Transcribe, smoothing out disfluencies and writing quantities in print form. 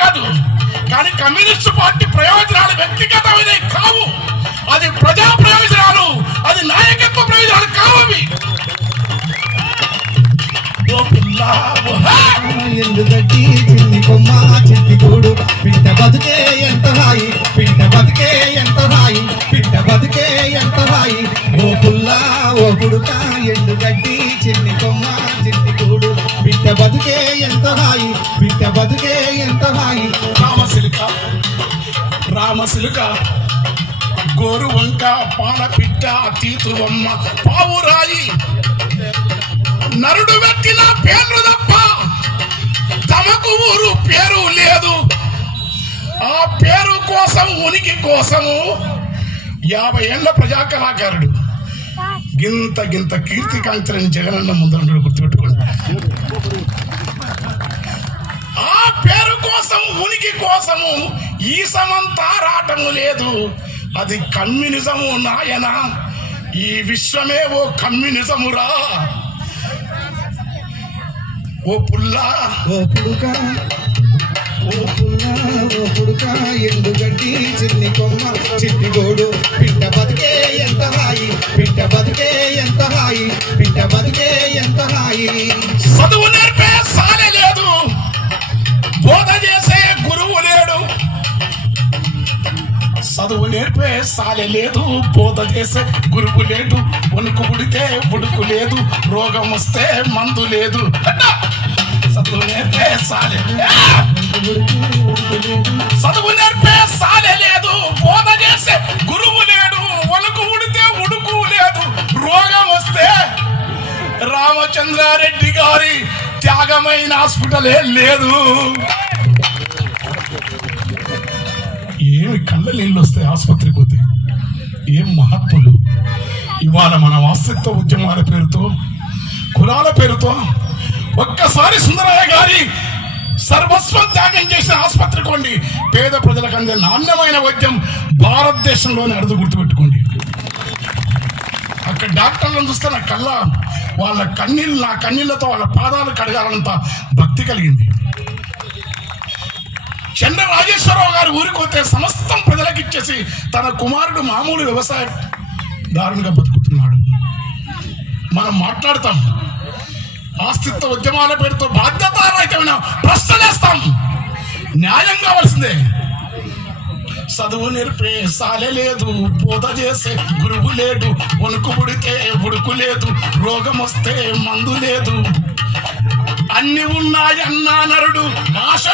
కాదు. కానీ communist party ప్రయోజనాలు వ్యక్తిగతమైనవి కావు, అది ప్రజా ప్రయోజనాలు, అది నాయకత్వ ప్రయోజనాలు కావవి. ఎందుకట్టి చిన్ని కొమ్మ చిట్టి గూడు పిట్ట బతుకే ఎంత హాయి, పిట్ట బతుకే ఎంత హాయి, పిట్ట బతుకే ఎంత హాయి. ఓ పుల్ల ఓ పుడుక ఎందుకట్టి చిన్ని కొమ్మ చిట్టి గూడు పిట్ట బతుకే ఎంత హాయి, పిట్ట బతుకే ఎంత హాయి. రామసిలుక రామసిలుక గోరు వంక పాల పిట్ట తీతువమ్మ పావురాయి నరుడు పెట్టిన పేర్లు తప్ప తమకు ఊరు పేరు లేదు. ఆ పేరు కోసం ఉనికి కోసము 50 ఏళ్ల ప్రజా కళాకారుడు గింత గింత కీర్తి కాంచరని జగనన్న ముందర గుర్తుపెట్టుకోండి. ఆ పేరు కోసం ఉనికి కోసము ఈ సమంతా రాటము లేదు. అది కమ్యూనిజము నాయన, ఈ విశ్వమే ఓ కమ్యూనిజమురా. ఓ పుల్లా ఓ పుడుక ఓ పుల్ల ఓ పుడుక ఎండుగడ్డి చిన్ని కొమ్మ చిట్టి గోడు పిట్ట బతుకే ఎంత హాయి, పిట్ట బతుకే ఎంత హాయి, పిట్ట బతుకే ఎంత హాయి. చదువు నేర్పే సాలే లేదు, బోధ చేసే గురువు లేడు. చదువు నేర్పే సాలే లేదు, బోధ చేసే గురువు లేడు. వణుకు పుడితే ఉడుకు లేదు, రోగం వస్తే మందు లేదు. చదువు నేర్పే సాలే చదువు నేర్పే సాలే లేదు, బోధ చేసే గురువు లేడు. వణుకు పుడితే ఉడుకు లేదు, రోగం వస్తే రామచంద్రారెడ్డి గారి త్యాగమైన హాస్పిటల్ లేదు. ఏమి కళ్ళ నీళ్ళు వస్తాయి ఆసుపత్రికి పోతే. ఏం మహాత్ములు ఇవాళ మన వాస్తవిత్వ ఉద్యమాల పేరుతో, కులాల పేరుతో ఒక్కసారి సుందరయ్య గారి సర్వస్వం త్యాగం చేసిన ఆసుపత్రి కొండి. పేద ప్రజలకు అందే నాణ్యమైన వైద్యం భారతదేశంలోనే అరుదు, గుర్తుపెట్టుకోండి. అక్కడ డాక్టర్లను చూస్తే నా కళ్ళ వాళ్ళ కన్నీళ్ళు, నా కన్నీళ్లతో వాళ్ళ పాదాలు కడగాలంత భక్తి కలిగింది. చంద్ర రాజేశ్వరరావు గారు ఊరికొతే సమస్తం ప్రజలకు ఇచ్చేసి తన కుమారుడు మామూలు వ్యవసాయదారునిగా బతుకుతున్నాడు. మనం మాట్లాడతాం, ఆస్తిత్వ ఉద్యమాల పేరుతో బాధ్యతారహితమైన ప్రశ్నలేస్తాం. న్యాయం కావాల్సిందే. చదువు నేర్పే సాలే లేదు, బోధ చేసే గురువు లేడు. వణుకు పుడితే ఉడుకు లేదు, రోగం వస్తే మందు లేదు. అన్ని ఉన్నాయన్నా నరుడు ఆశ